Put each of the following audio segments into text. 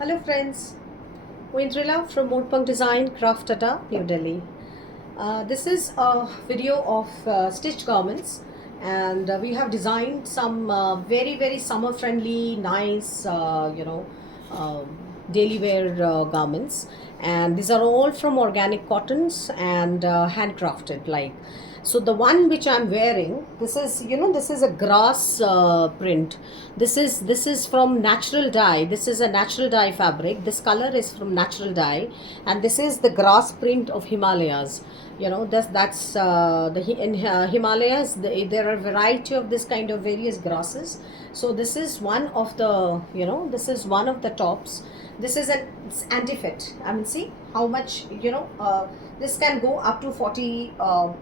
Hello friends, Windrila from Modpunk Design, Craft Tata, New Delhi. This is a video of stitched garments, and we have designed some very summer friendly, nice, daily wear garments, and these are all from organic cottons and handcrafted. So the one which I'm wearing, this is a grass print. This is from natural dye. This is a natural dye fabric. This color is from natural dye, and this is the grass print of Himalayas. In Himalayas, there are a variety of this kind of various grasses. So this is one of the, this is one of the tops. This is an anti-fit. I mean, see how much, this can go up to 44.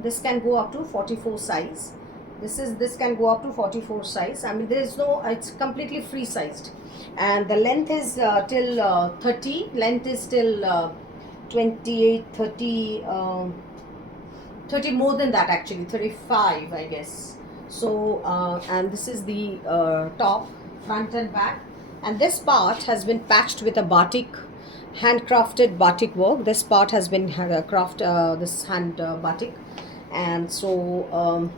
This can go up to 44 size. This can go up to 44 size. I mean, there is no, it's completely free sized, and the length is till 30. Length is till 28, 30, 30, more than that actually, 35 I guess. So and this is the top, front and back, and this part has been patched with a batik, handcrafted batik work. This part has been this hand batik, and so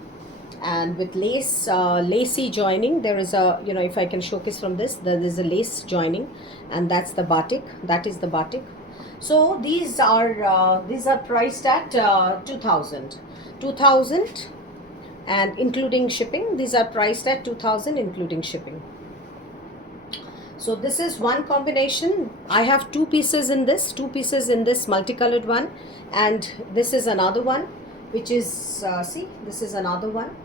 and with lace, lacy joining. There is a, if I can showcase from this, there is a lace joining, and that's the batik. That is the batik. So these are priced at 2000, and including shipping. These are priced at 2000 including shipping. So this is one combination. I have two pieces in this multicolored one, and this is another one, which is see, this is another one.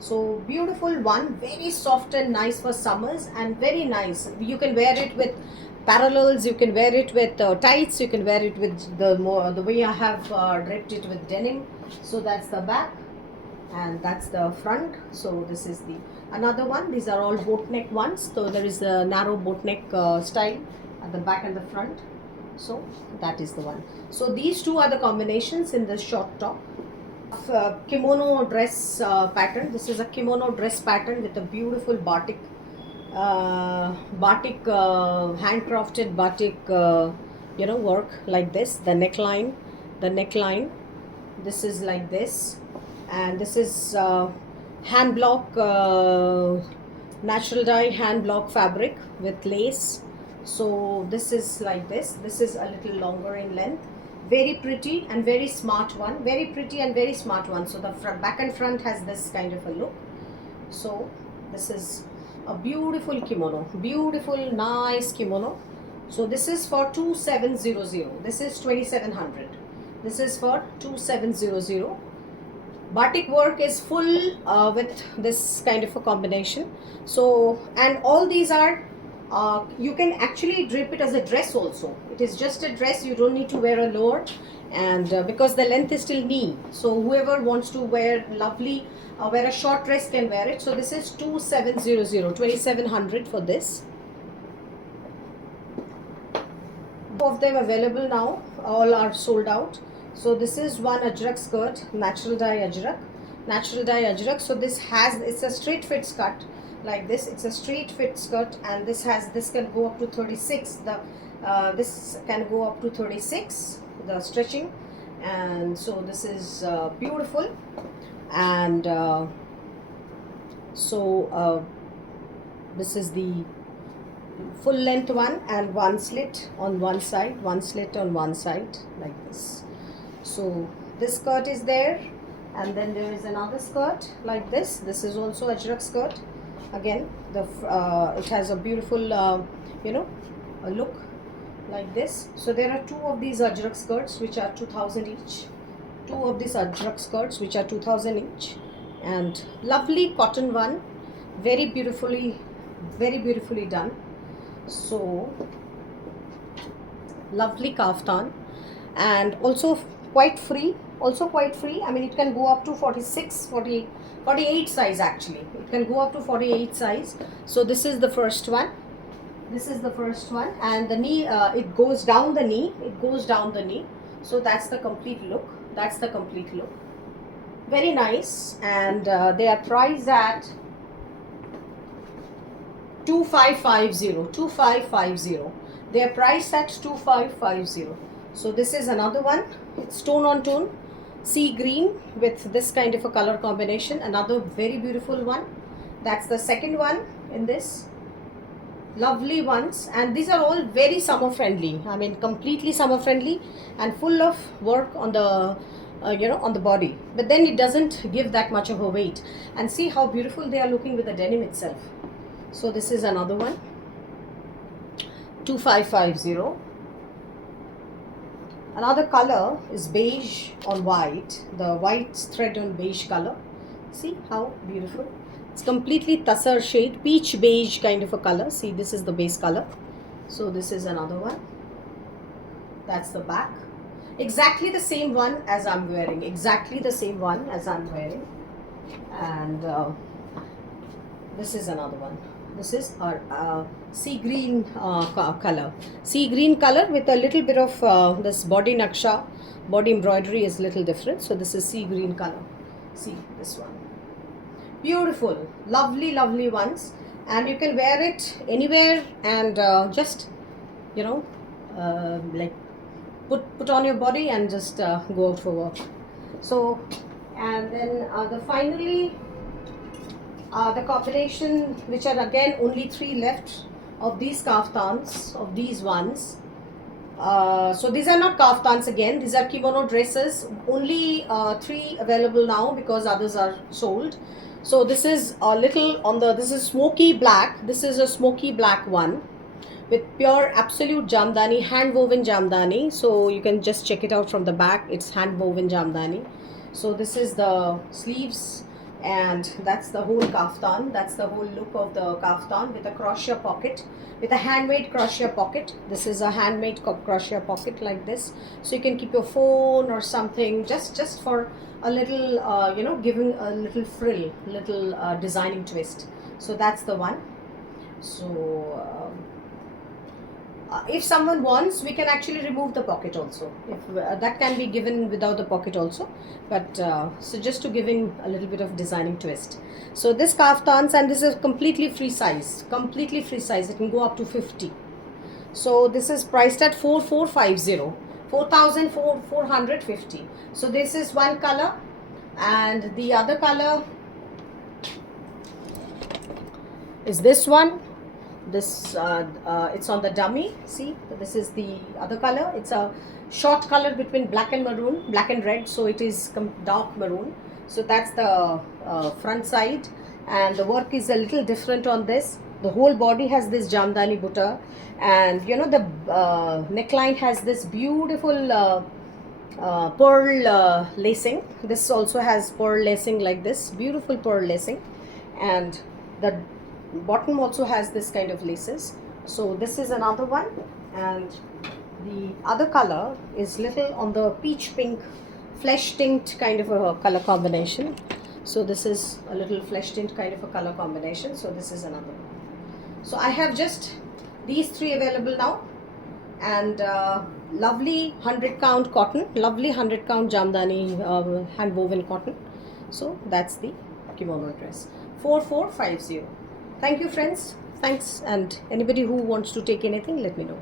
So beautiful one, very soft and nice for summers, and very nice. You can wear it with parallels, you can wear it with tights, you can wear it with the way I have draped it with denim. So that's the back, and that's the front. So this is the another one. These are all boat neck ones. So there is a narrow boat neck style at the back and the front. So that is the one. So these two are the combinations in this short top. Kimono dress pattern. This is a kimono dress pattern with a beautiful batik, handcrafted batik, work like this. The neckline, this is like this, and this is hand block, natural dye hand block fabric with lace. So this is like this. This is a little longer in length. Very pretty and very smart one. Very pretty and very smart one. So the back and front has this kind of a look. So this is a beautiful kimono, beautiful nice kimono. So this is for 2700. This is 2700. This is for 2700. Batik work is full with this kind of a combination. So, and all these are you can actually drape it as a dress also. It is just a dress, you don't need to wear a lower, and because the length is till knee, so whoever wants to wear lovely, wear a short dress can wear it. So this is 2700 for this. Two of them available now, all are sold out. So this is one ajrak skirt, natural dye ajrak. So this has, it's a straight fit skirt like this. It's a straight fit skirt, and this can go up to 36. This can go up to 36, the stretching. And so this is beautiful. And this is the full length one, and one slit on one side, like this. So this skirt is there, and then there is another skirt like this. This is also ajrak skirt. Again, it has a beautiful a look like this. So there are two of these ajrak skirts which are 2000 each. Two of these ajrak skirts which are 2000 each, and lovely cotton one, very beautifully done. So lovely kaftan, and also quite free. I mean, it can go up to 46, 48 size actually. It can go up to 48 size. So this is the first one. And the knee, it goes down the knee. So that's the complete look. Very nice, and they are priced at 2550. They are priced at 2550. So this is another one. It's tone on tone, sea green with this kind of a color combination. Another very beautiful one. That's the second one in this. Lovely ones, and these are all very summer friendly. I mean, completely summer friendly and full of work on the on the body, but then it doesn't give that much of a weight. And see how beautiful they are looking with the denim itself. So this is another one, 2550. Another color is beige on white, the white thread on beige color. See how beautiful. It's completely tussar shade, peach beige kind of a color. See, this is the base color. So this is another one. That's the back. Exactly the same one as I'm wearing. Exactly the same one as I'm wearing. And this is another one. This is our sea green color. Sea green color with a little bit of this body naksha. Body embroidery is little different. So this is sea green color. See this one. Beautiful, lovely, lovely ones, and you can wear it anywhere and just like put on your body and just go out for work. So, and then finally the combination, which are again only 3 left of these kaftans, of these ones. So these are not kaftans again, these are kimono dresses. Only 3 available now because others are sold. So this is a little on the, this is smoky black. This is a smoky black one with pure absolute jamdani, hand woven jamdani. So you can just check it out from the back. It's hand woven jamdani. So this is the sleeves, and that's the whole kaftan. That's the whole look of the kaftan with a crochet pocket, with a handmade crochet pocket. This is a handmade crochet pocket like this. So you can keep your phone or something, just for a little giving a little frill, little designing twist. So that's the one. So if someone wants, we can actually remove the pocket also. If that can be given without the pocket also, but so just to giving a little bit of designing twist. So this kaftans, and this is completely free size, completely free size. It can go up to 50. So this is priced at 4450. 4,450. So this is one color, and the other color is this one. This it's on the dummy. See, this is the other color. It's a short color between black and maroon, black and red. So it is dark maroon. So that's the front side, and the work is a little different on this. The whole body has this jamdani butta, and the neckline has this beautiful pearl lacing. This also has pearl lacing like this, beautiful pearl lacing, and the bottom also has this kind of laces. So this is another one, and the other color is little on the peach pink flesh tint kind of a color combination. So this is a little flesh tint kind of a color combination. So this is another one. So I have just these 3 available now, and lovely 100 count cotton, lovely 100 count jamdani hand woven cotton. So that's the kimono dress, 4450. Thank you friends, thanks, and anybody who wants to take anything, let me know.